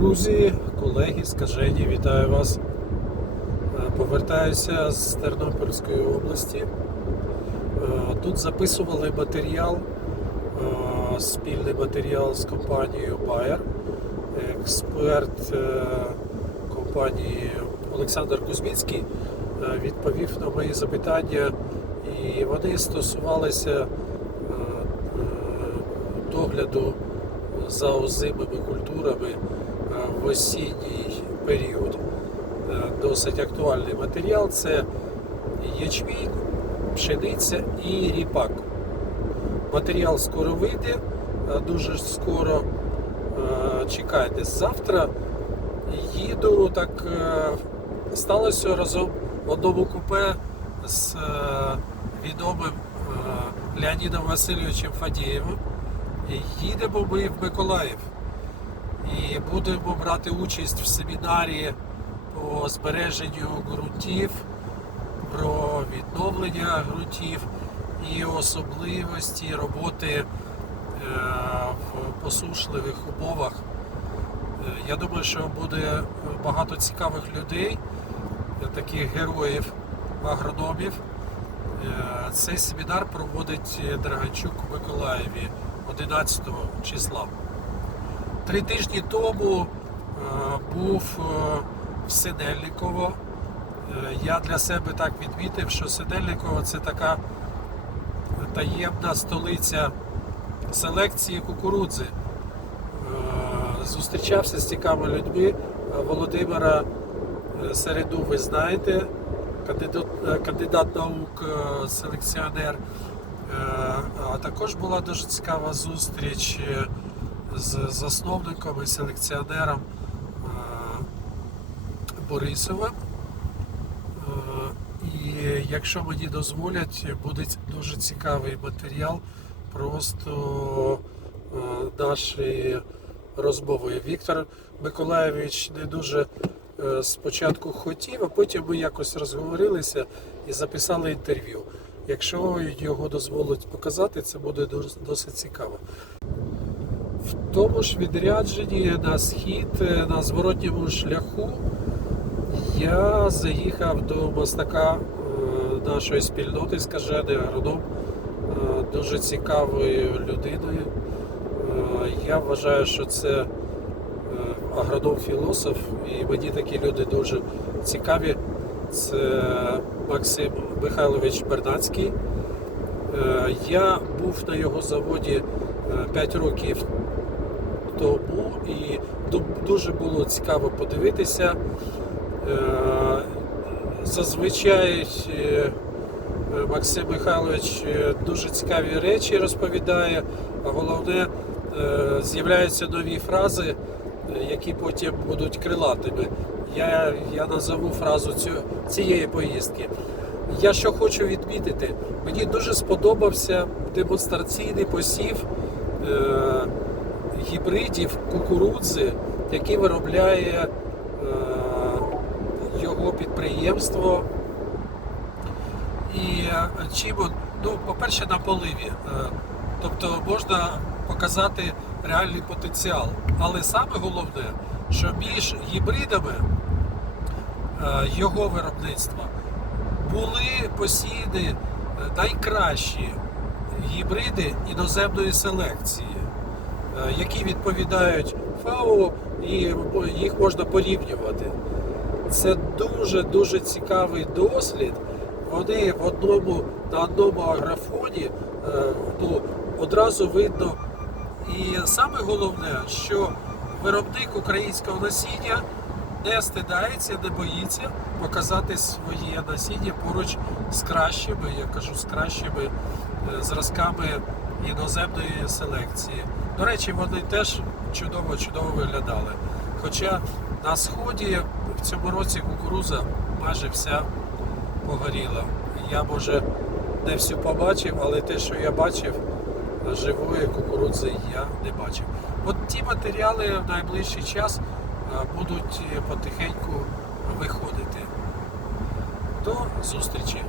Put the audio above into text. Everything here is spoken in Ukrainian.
Друзі, колеги, скажені, вітаю вас. Е, Повертаюся з Тернопільської області. Е, Тут записували матеріал, е, спільний матеріал з компанією Bayer. Експерт компанії Олександр Кузьміцький відповів на мої запитання, і вони стосувалися догляду за озимими культурами в осінній період. Е, Досить актуальний матеріал це ячмінь, пшениця і ріпак. Матеріал скоро вийде, е, дуже скоро. Е, Чекайте, завтра їду, так е, сталося разом в одному купе з е, відомим е, Леонідом Васильовичем Фадієвим. Їдемо ми в Миколаїв і будемо брати участь в семінарі по збереженню ґрунтів, про відновлення ґрунтів і особливості роботи е, в посушливих умовах. Е, Я думаю, що буде багато цікавих людей, таких героїв, агрономів. Е, Цей семінар проводить Драганчук в Миколаєві 11 числа. Три тижні тому е, був е, в Синельниково. Е, Я для себе так відмітив, що Синельниково це така таємна столиця селекції кукурудзи. Зустрічався з цікавими людьми. Володимира Середу ви знаєте, кандидат, наук, селекціонер. А також була дуже цікава зустріч з засновником і селекціонером е, Борисовим. Е, І якщо мені дозволять, буде дуже цікавий матеріал просто е, нашої розмови. Віктор Миколаєвич не дуже спочатку хотів, а потім ми якось розговорилися і записали інтерв'ю. Якщо його дозволить показати, це буде досить цікаво. В тому ж відрядженні на схід, е, на зворотньому шляху, я заїхав до мастака е, нашої спільноти, скажений агроном, е, дуже цікавою людиною. Я вважаю, що це е, агроном-філософ, і мені такі люди дуже цікаві. Це Максим Михайлович Бернацький. Я був на його заводі 5 років тому і дуже було цікаво подивитися. Е, Зазвичай е, Максим Михайлович е, дуже цікаві речі розповідає, а головне з'являються нові фрази, які потім будуть крилатими. Я, я назову фразу цю, цієї поїздки. Я що хочу відмітити, мені дуже сподобався демонстраційний посів гібридів кукурудзи, які виробляє е, його підприємство. І е, чим, ну, по-перше, на поливі. Е, Тобто можна показати реальний потенціал. Але саме головне, що між гібридами е, його виробництва були посіяні е, найкращі гібриди іноземної селекції, е, які відповідають ФАО, і їх можна порівнювати. Це дуже дуже цікавий дослід. Вони в одному на одному аграфоні е, ну, одразу видно. І саме головне, що виробник українського насіння не стидається, не боїться показати своє насіння поруч з кращими, я кажу, з кращими зразками іноземної селекції. До речі, вони теж чудово чудово виглядали. Хоча на сході в цьому році кукуруза майже вся погоріла. Я може не всю побачив, але те, що я бачив, живої кукурудзи я не бачив. От ті матеріали в найближчий час е, будуть потихеньку виходити. До зустрічі!